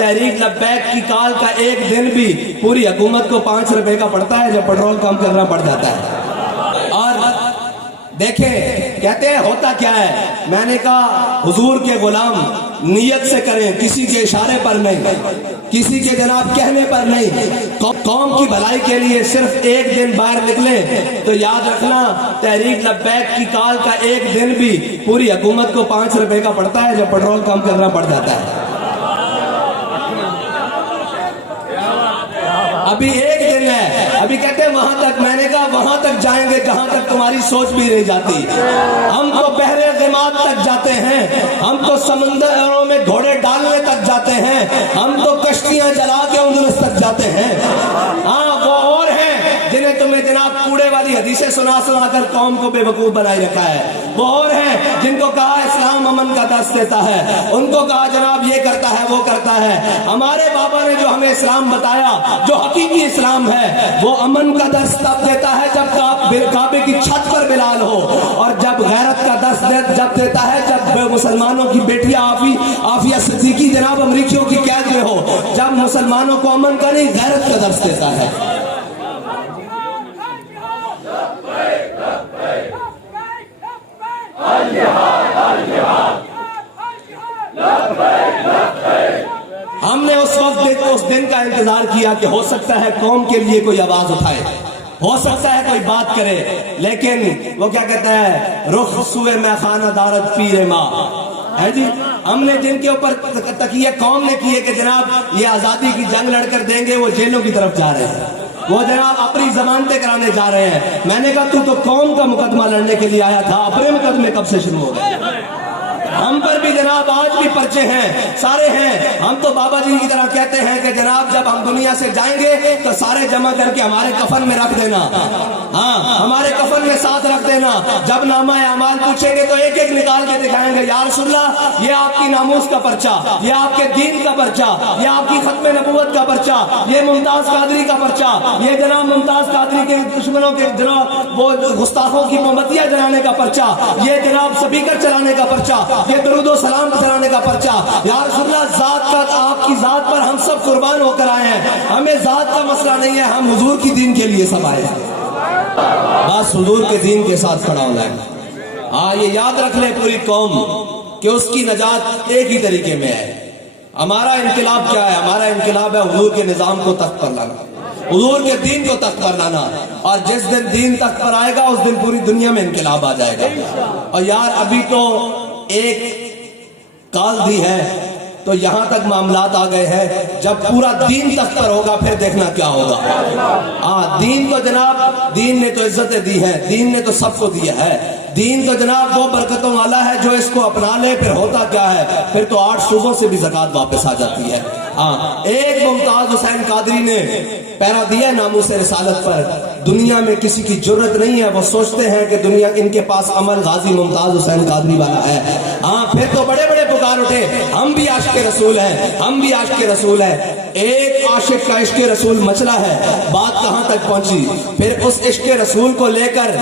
تحریک لبیک کی کال کا ایک دن بھی پوری حکومت کو 5 روپے کا پڑتا ہے جب پیٹرول کم کرنا پڑ جاتا ہے۔ اور دیکھیں کہتے ہیں ہوتا کیا ہے، میں نے کہا حضور کے غلام نیت سے کریں، کسی کے اشارے پر نہیں، کسی کے جناب کہنے پر نہیں، قوم کی بھلائی کے لیے صرف ایک دن باہر نکلے تو یاد رکھنا تحریک لبیک کی کال کا ایک دن بھی پوری حکومت کو 5 روپے کا پڑتا ہے جب پیٹرول کم کرنا پڑ جاتا ہے۔ ابھی ایک دن ہے، ابھی کہتے ہیں وہاں تک، میں نے کہا وہاں تک جائیں گے جہاں تک تمہاری سوچ بھی نہیں جاتی۔ ہم تو بحر غماد تک جاتے ہیں، ہم تو سمندروں میں گھوڑے ڈالنے تک جاتے ہیں، ہم تو کشتیاں جلا کے اندلس تک جاتے ہیں۔ ہاں وہ اور ہیں جنہیں تمہیں جناب کوڑے والی حدیثیں سنا سنا کر قوم کو بے وقوف بنائے رکھا ہے، وہ اور ہیں جن کو کہا اسلام امن کا درس دیتا ہے، ان کو کہا جناب یہ کرتا ہے وہ کرتا ہے۔ ہمارے بابا نے جو ہمیں اسلام بتایا، جو حقیقی اسلام ہے، وہ امن کا درس تب دیتا ہے جب کعبے کی چھت پر بلال ہو، اور جب غیرت کا درس جب دیتا ہے جب مسلمانوں کی بیٹیاں عافیہ صدیقی جناب امریکیوں کی قید میں ہو، جب مسلمانوں کو امن کا نہیں غیرت کا درس دیتا ہے۔ ہم نے اس دن کا انتظار کیا کہ ہو سکتا ہے قوم کے لیے کوئی آواز اٹھائے، ہو سکتا ہے کوئی بات کرے، لیکن وہ کیا کہتا ہے، رخ سوئے میں خانہ دارت پیر ماں ہے جی۔ ہم نے جن کے اوپر تکیہ قوم نے کیے کہ جناب یہ آزادی کی جنگ لڑ کر دیں گے، وہ جیلوں کی طرف جا رہے ہیں، وہ جناب اپنی ضمانتیں کرانے جا رہے ہیں۔ میں نے کہا تو قوم کا مقدمہ لڑنے کے لیے آیا تھا، اپنے مقدمے کب سے شروع ہو گئے؟ ہم پر بھی جناب آج بھی پرچے ہیں، سارے ہیں۔ ہم تو بابا جی کی طرح کہتے ہیں کہ جناب جب ہم دنیا سے جائیں گے تو سارے جمع کر کے ہمارے کفن میں رکھ دینا، ہاں ہمارے کفن میں ساتھ رکھ دینا۔ جب نامہ اعمال پوچھیں گے تو ایک ایک نکال کے دکھائیں گے، یا رسول اللہ یہ آپ کی ناموس کا پرچہ، یہ آپ کے دین کا پرچہ، یہ آپ کی ختم نبوت کا پرچہ، یہ ممتاز قادری کا پرچہ، یہ جناب ممتاز قادری کے دشمنوں کے جناب وہ گستاخوں کی مومبتیاں جلانے کا پرچہ، یہ جناب سپیکر چلانے کا پرچہ، یہ درود و سلام چلانے کا پرچہ۔ یا رسول اللہ ذات کا، آپ کی ذات پر ہم سب قربان ہو کر آئے ہیں، ہمیں ذات کا مسئلہ نہیں ہے، ہم حضور کی دین کے لیے سب آئے ہیں، بس حضور کے دین کے ساتھ کھڑا ہونا ہے۔ ہاں یہ یاد رکھ لے پوری قوم کہ اس کی نجات ایک ہی طریقے میں ہے۔ ہمارا انقلاب کیا ہے؟ ہمارا انقلاب ہے حضور کے نظام کو تخت پر لانا، حضور کے دین کو تخت پر لانا، اور جس دن دین تخت پر آئے گا اس دن پوری دنیا میں انقلاب آ جائے گا۔ اور یار ابھی تو ایک کال دی ہے تو یہاں تک معاملات آ گئے ہیں، جب پورا دین تخت پر ہوگا پھر دیکھنا کیا ہوگا۔ دین تو جناب دین نے تو عزتیں دی ہے، دین نے تو سب کو دیا ہے، دین تو جناب وہ برکتوں والا ہے جو اس کو اپنا لے، پھر ہوتا کیا ہے، پھر تو 8 صوبوں سے بھی زکوٰۃ واپس آ جاتی ہے۔ ایک ممتاز حسین قادری نے پیرا دیا ناموس رسالت پر، دنیا میں کسی کی جرت نہیں ہے، وہ سوچتے ہیں کہ دنیا ان کے پاس عمل غازی ممتاز حسین قادری والا ہے۔ پھر تو بڑے بڑے پکار اٹھے، ہم بھی عاشق رسول ہیں، ہم بھی عاشق رسول ہیں۔ ایک عاشق کا عشق رسول مچلا ہے، بات کہاں تک پہنچی، پھر اس عشق رسول کو لے کر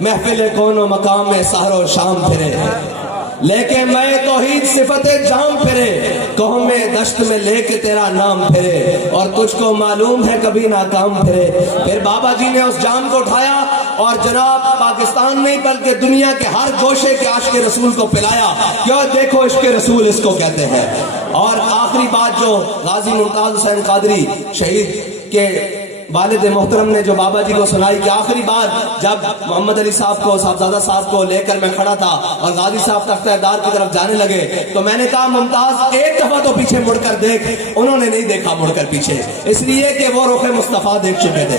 محفل کون و مقام میں سحر و شام پھرے، لیکن میں توحید صفت جام پھرے، قوم دشت میں لے کے تیرا نام پھرے، اور تجھ کو معلوم ہے کبھی ناکام پھرے۔ پھر بابا جی نے اس جام کو اٹھایا اور جناب پاکستان نہیں بلکہ دنیا کے ہر گوشے کے عاشق رسول کو پلایا، کیوں دیکھو عشق رسول اس کو کہتے ہیں۔ اور آخری بات جو غازی ممتاز حسین قادری شہید کے والد محترم نے جو بابا جی کو سنائی کہ آخری بار جب محمد علی صاحب کو، صاحبزادہ صاحب کو لے کر میں کھڑا تھا اور غازی صاحب تختہ دار کی طرف جانے لگے تو میں نے کہا ممتاز ایک دفعہ تو پیچھے مڑ کر دیکھ۔ انہوں نے نہیں دیکھا مڑ کر پیچھے، اس لیے کہ وہ رخ مصطفیٰ دیکھ چکے تھے،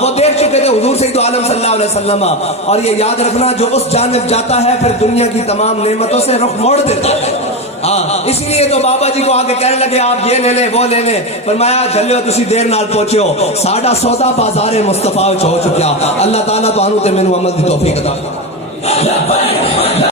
وہ دیکھ چکے تھے حضور سید عالم صلی اللہ علیہ وسلم۔ اور یہ یاد رکھنا جو اس جانب جاتا ہے پھر دنیا کی تمام نعمتوں سے رخ موڑ دیتا ہے۔ اس لیے تو بابا جی کو آگے کہنے لگے آپ یہ لے لیں وہ لے لیں، فرمایا جھلیو تسی دیر نال پہنچے ہو، ساڈا سودا بازار مصطفیٰ ہو چکیا۔ اللہ تعالیٰ تو آنو تے مینوں عمل دی توفیق عطا فرمائے۔